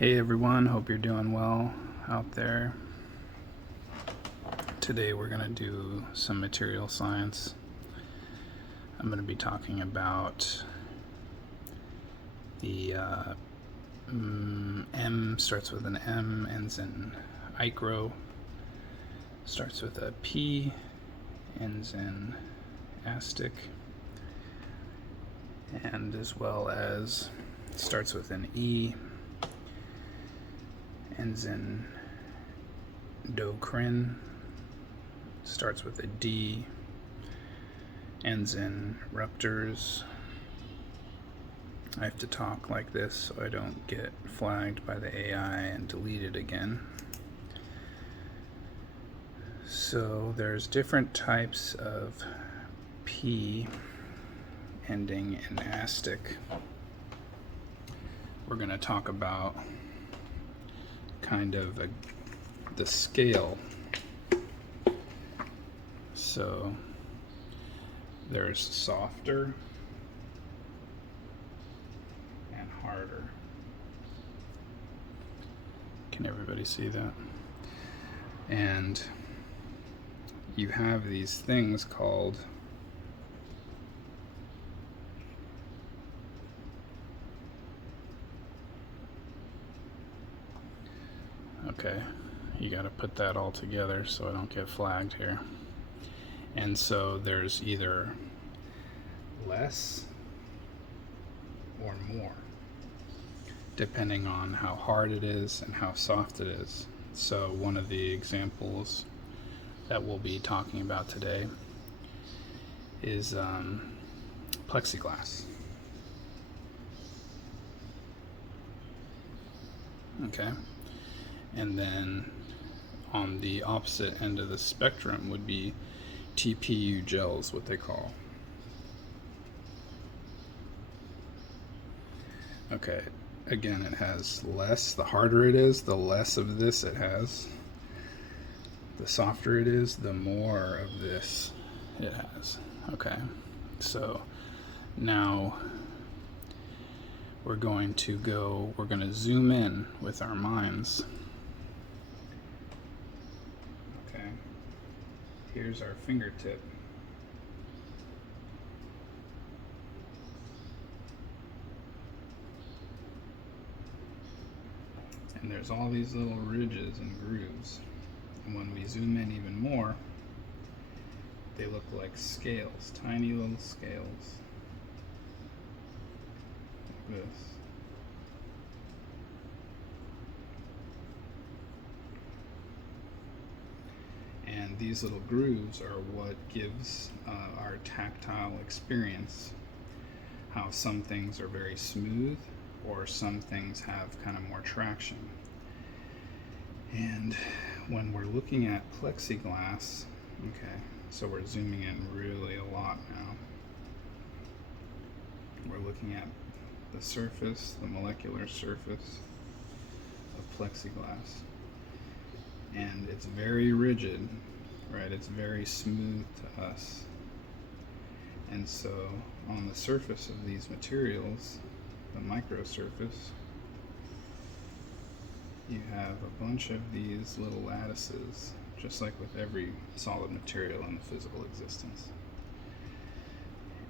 Hey everyone, hope you're doing well out there. Today we're going to do some material science. I'm going to be talking about the M starts with an M, ends in icro, starts with a P, ends in astic, and as well as starts with an E, ends in docrin, starts with a D, ends in ruptors. I have to talk like this so I don't get flagged by the AI and deleted again. So there's different types of P ending in astic. We're going to talk about kind of the scale. So there's softer and harder. Can everybody see that? And you have these things called okay, you got to put that all together so I don't get flagged here. And so there's either less or more, depending on how hard it is and how soft it is. So one of the examples that we'll be talking about today is plexiglass. Okay, and then on the opposite end of the spectrum would be TPU gels, what they call. Okay, again, it has less. The harder it is, the less of this it has. The softer it is, the more of this it has. Okay, so now we're going to zoom in with our minds. Okay, here's our fingertip. And there's all these little ridges and grooves. And when we zoom in even more, they look like scales, tiny little scales. Like this. And these little grooves are what gives our tactile experience. How some things are very smooth or some things have kind of more traction. And when we're looking at plexiglass, okay, so we're zooming in really a lot now. We're looking at the surface, the molecular surface of plexiglass. And it's very rigid, right? It's very smooth to us. And so on the surface of these materials, the microsurface, you have a bunch of these little lattices, just like with every solid material in the physical existence.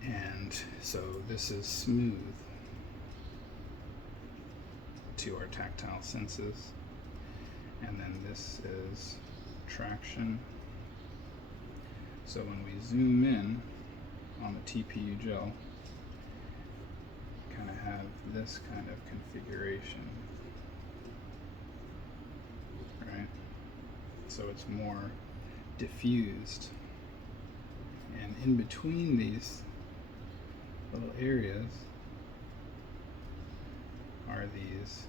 And so this is smooth to our tactile senses. And then this is traction. So when we zoom in on the TPU gel, kind of have this kind of configuration, right? So it's more diffused. And in between these little areas are these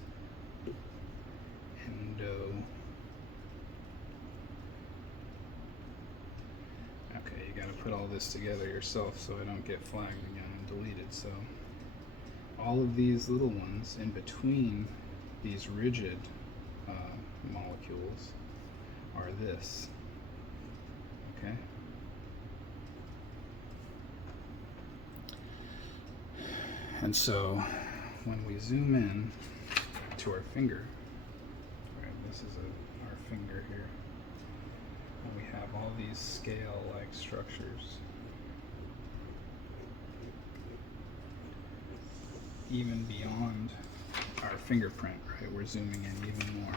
Okay, you gotta put all this together yourself so I don't get flagged again and deleted. So all of these little ones in between these rigid molecules are this. Okay? And so when we zoom in to our finger. Right, this is our finger here. And we have all these scale-like structures. Even beyond our fingerprint, right? We're zooming in even more.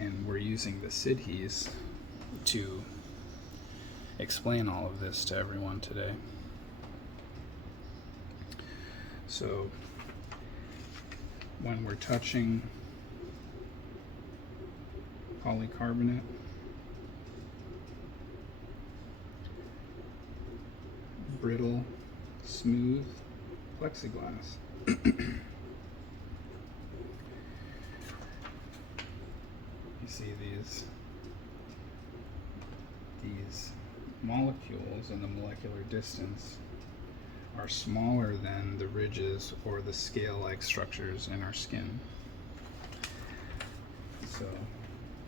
And we're using the Sidhees to explain all of this to everyone today. So when we're touching polycarbonate, brittle, smooth plexiglass, you see these molecules in the molecular distance are smaller than the ridges or the scale-like structures in our skin. So,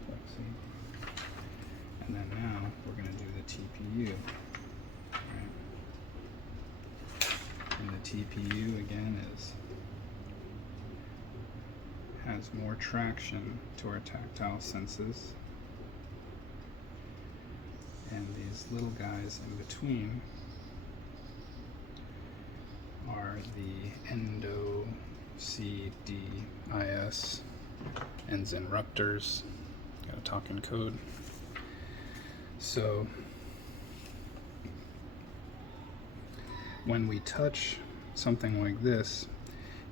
plexi. And then now we're going to do the TPU. Right? And the TPU again has more traction to our tactile senses. And these little guys in between are the endo-CDIS and zenruptors. Gotta talk in code. So when we touch something like this,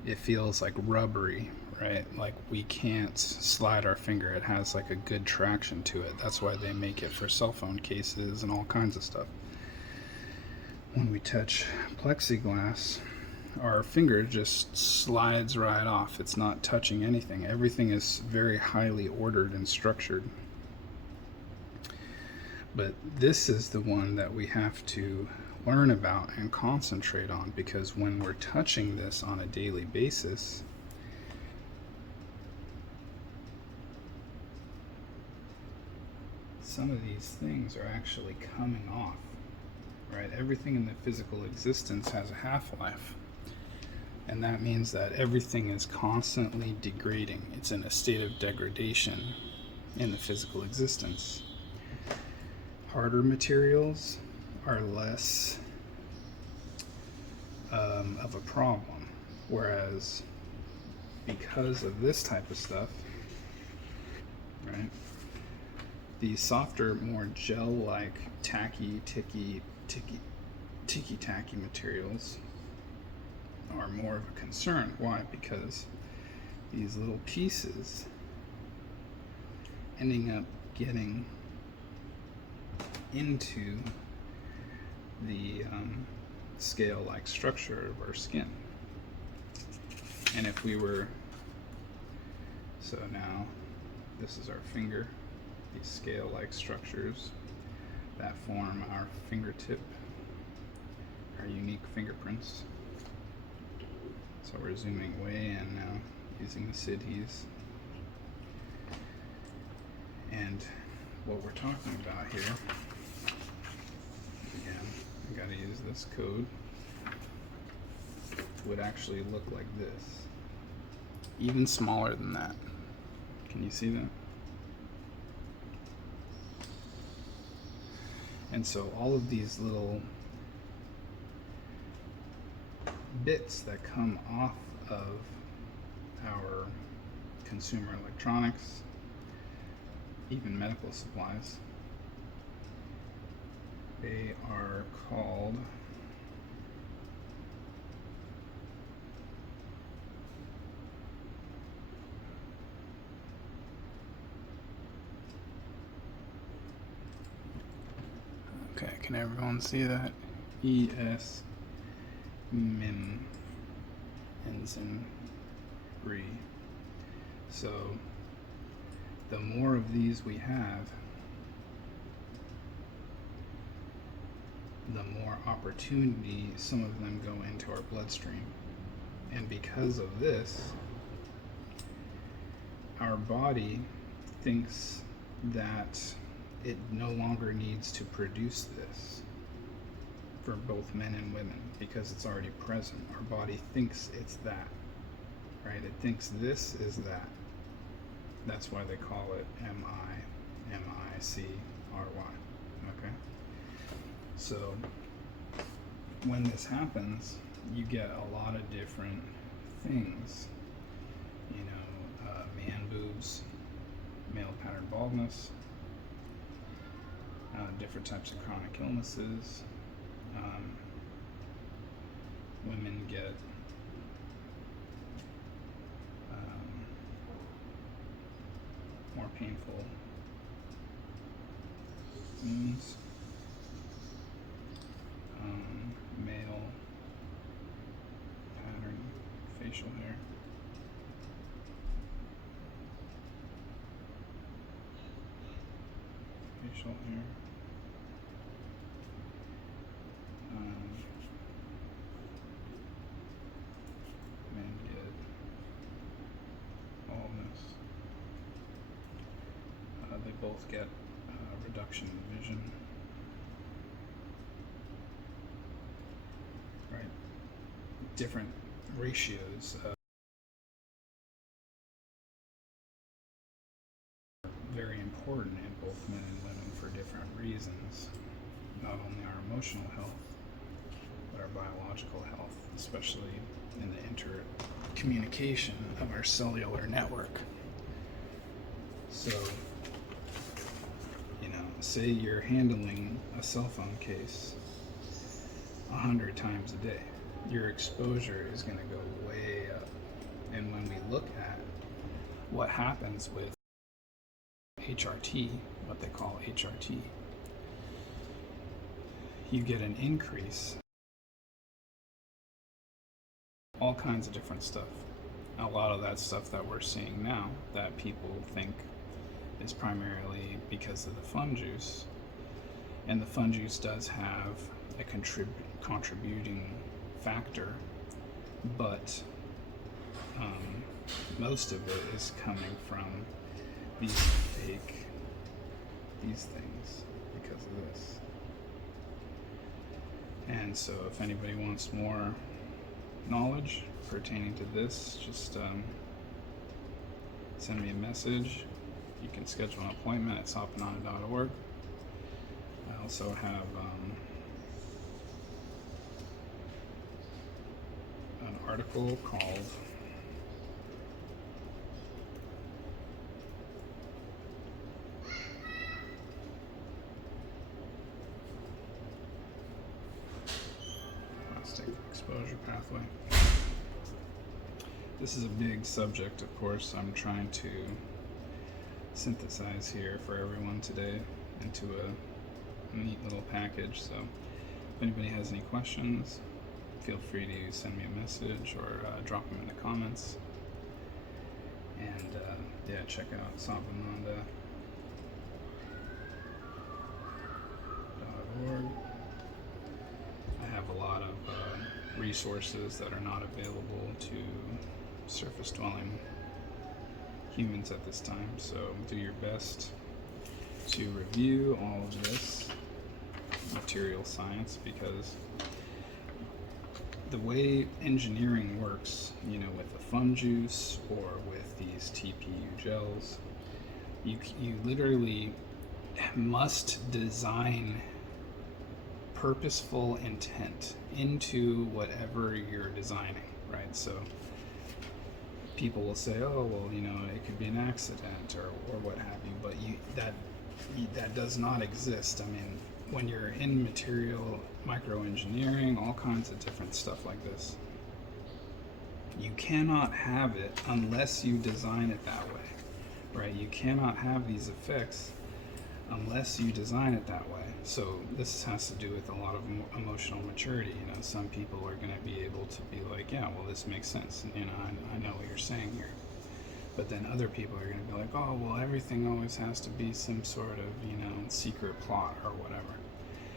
it feels like rubbery, right? Like we can't slide our finger. It has like a good traction to it. That's why they make it for cell phone cases and all kinds of stuff. When we touch plexiglass, our finger just slides right off. It's not touching anything. Everything is very highly ordered and structured. But this is the one that we have to learn about and concentrate on, because when we're touching this on a daily basis, some of these things are actually coming off, right? Everything in the physical existence has a half-life. And that means that everything is constantly degrading. It's in a state of degradation in the physical existence. Harder materials are less of a problem, whereas because of this type of stuff, right, these softer, more gel-like, ticky-tacky materials are more of a concern. Why? Because these little pieces ending up getting into the scale-like structure of our skin. And if we were, so now this is our finger, these scale-like structures that form our fingertip, our unique fingerprints. So we're zooming way in now using the Sidhees. And what we're talking about here, again, I gotta use this code, would actually look like this. Even smaller than that. Can you see that? And so all of these little bits that come off of our consumer electronics, even medical supplies, they are called okay, can everyone see that? ES min and Zenri. So the more of these we have, the more opportunity some of them go into our bloodstream. And because of this, our body thinks that it no longer needs to produce this for both men and women because it's already present. Our body thinks it's that. right? It thinks this is that. That's why they call it MICRY. Okay? So when this happens, you get a lot of different things. You know, man boobs, male pattern baldness, different types of chronic illnesses. Women get more painful wounds. Male pattern facial hair. Facial hair. Men get baldness. They both get reduction in vision. Right? Different ratios. Very important in both men and women for different reasons. Not only our emotional health, but our biological health, especially in the intercommunication of our cellular network. So, you know, say you're handling a cell phone case 100 times a day, your exposure is going to go way up. And when we look at what happens with HRT, what they call HRT, you get an increase. All kinds of different stuff. A lot of that stuff that we're seeing now that people think is primarily because of the fun juice. And the fun juice does have a contributing factor, but most of it is coming from these things because of this. And so if anybody wants more knowledge pertaining to this, just send me a message. You can schedule an appointment at sopanana.org. I also have an article called Plastic Exposure Pathway. This is a big subject, of course. I'm trying to synthesize here for everyone today into a neat little package. So if anybody has any questions, feel free to send me a message or drop them in the comments. And yeah, check out sopananda.org. I have a lot of resources that are not available to surface dwelling humans at this time, so do your best to review all of this material science, because the way engineering works, you know, with the fun juice or with these TPU gels, you literally must design purposeful intent into whatever you're designing, right? So people will say, oh, well, you know, it could be an accident or what have you, but that does not exist. I mean, when you're in material microengineering, all kinds of different stuff like this, you cannot have it unless you design it that way, right? You cannot have these effects unless you design it that way. So this has to do with a lot of emotional maturity. You know, some people are going to be able to be like, yeah, well, this makes sense. You know, I know what you're saying here. But then other people are going to be like, oh, well, everything always has to be some sort of, you know, secret plot or whatever.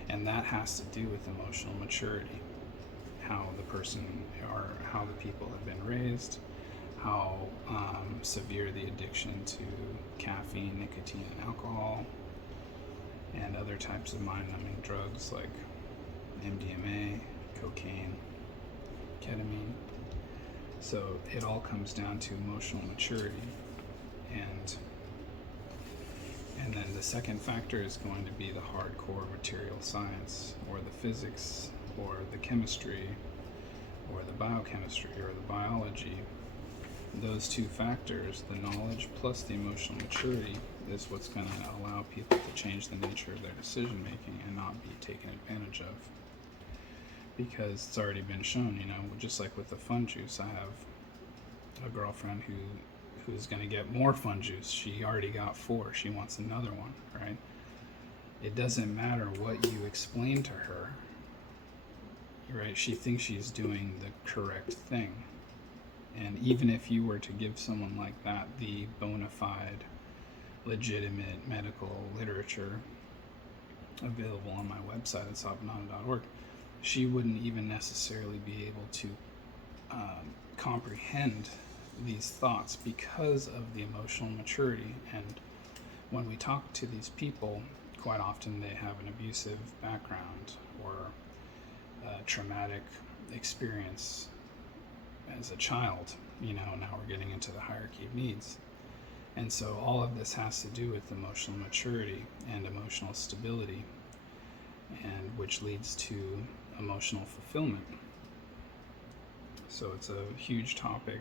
And that has to do with emotional maturity, how the person or how the people have been raised, how severe the addiction to caffeine, nicotine, and alcohol, and other types of mind-numbing drugs like MDMA, cocaine, ketamine. So it all comes down to emotional maturity. And then the second factor is going to be the hardcore material science, or the physics, or the chemistry, or the biochemistry, or the biology. Those two factors, the knowledge plus the emotional maturity, is what's going to allow people to change the nature of their decision making and not be taken advantage of. Because it's already been shown, you know, just like with the fun juice, I have a girlfriend who's going to get more fun juice. She already got 4. She wants another one, right? It doesn't matter what you explain to her, right? She thinks she's doing the correct thing. And even if you were to give someone like that the bona fide, legitimate medical literature available on my website at savanana.org, she wouldn't even necessarily be able to comprehend these thoughts because of the emotional maturity. And when we talk to these people, quite often they have an abusive background or a traumatic experience as a child. You know, now we're getting into the hierarchy of needs. And so all of this has to do with emotional maturity and emotional stability, and which leads to emotional fulfillment. So it's a huge topic,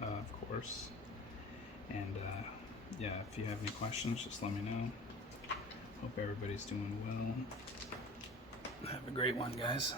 of course. And yeah, if you have any questions, just let me know. Hope everybody's doing well. Have a great one, guys.